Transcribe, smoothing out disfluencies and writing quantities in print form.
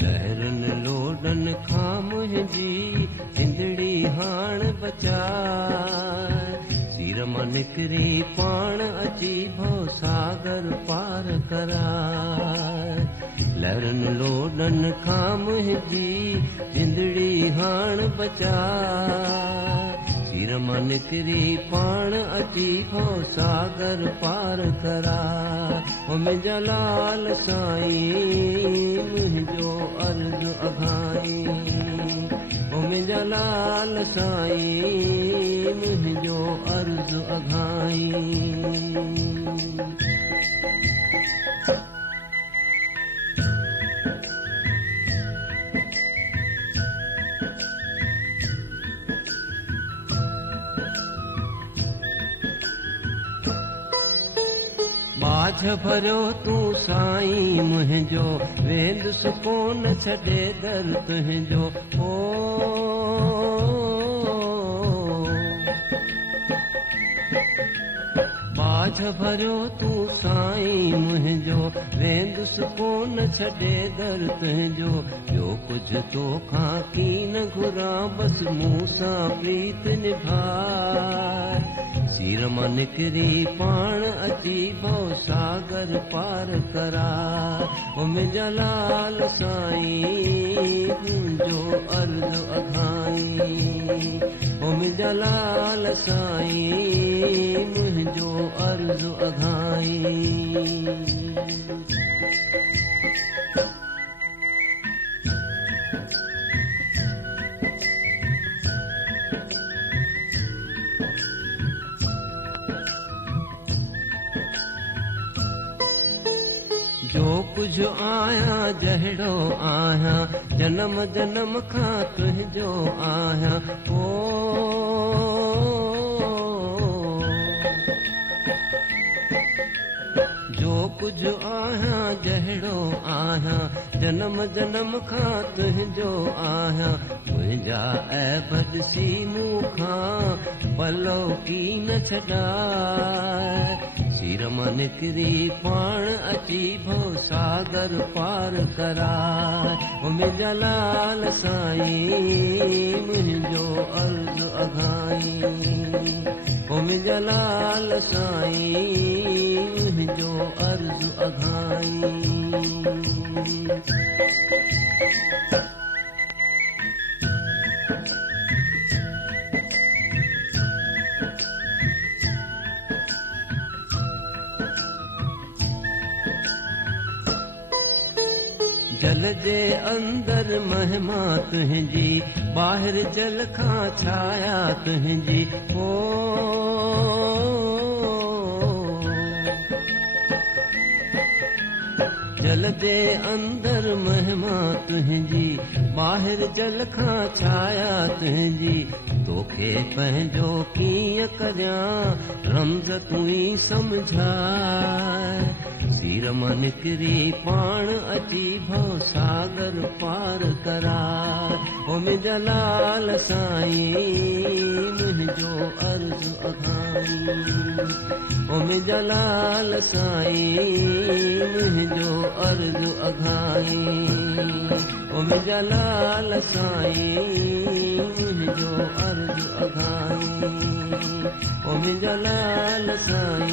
लहरनि लोडनि खां मुंहिंजी जिंदड़ी हाण बचाए, सिर मां निकिरी पाण अची भव सागर पार कराए। लहरनि लोडनि खां मुंहिंजी जिंदड़ी हाण बचाए, सिर मां निकिरी पाण अची भव सागर पार कराए। ओ मुंहिंजा लाल साईं मुंहिंजो अर्ज़ु अघाई, ओ मुंहिंजा लाल साईं मुंहिंजो अर्ज़ु अघाई। बाझ भरियो तूं साईं मुंहिंजो, वेंदुसि कोन छॾे दर तुंहिंजो। ओ बाझ भरियो तूं साईं मुंहिंजो, वेंदुसि कोन छॾे दर तुंहिंजो। ॿियो कुझु तोखां कीन घुरां, बसि मूं सां प्रीत निभाए। सिर मां निकिरी पाण अची भव सागर पार कराए। ओ मुंहिंजा लाल साईं मुंहिंजो अर्ज़ु अघाई, ओ मुंहिंजा लाल साईं मुंहिंजो अर्ज़ु अघाई। जो कुझु आहियां जहिड़ो आहियां, जनम जनम खां तुंहिंजो आहियां। ओ जो कुझु आहियां जहिड़ो आहियां, जनम जनम खां तुंहिंजो आहियां। मुंहिंजा ऐब ॾिसी मूंखां पलो की न छॾाए, सिर मां निकिरी पाण अची भव सागर पार कराए। ओ मुंहिंजा लाल साईं मुंहिंजो अर्ज़ु अघाई, ओ मुंहिंजा लाल साईं मुंहिंजो अर्ज़ु अघाई। जल जे अंदर महिमा तुंहिंजी, ॿाहिरि जल खां छाया तुंहिंजी। ओ जल जे अंदर महिमा तुंहिंजी, ॿाहिरि जल खां छाया तुंहिंजी। तोखे पंहिंजो कीअं करियां, रमज़ तूं ई सम्झाए। सिर मां निकिरी पाण अची भव सागर पार कराए। ओ मुंहिंजा लाल साईं मुंहिंजो अर्ज़ु अघाई, ओ मुंहिंजा लाल साईं मुंहिंजो अर्ज़ु अघाई। ओ मुंहिंजा लाल साईं मुंहिंजो अर्ज़ु अघाई, ओ मुंहिंजा लाल साईं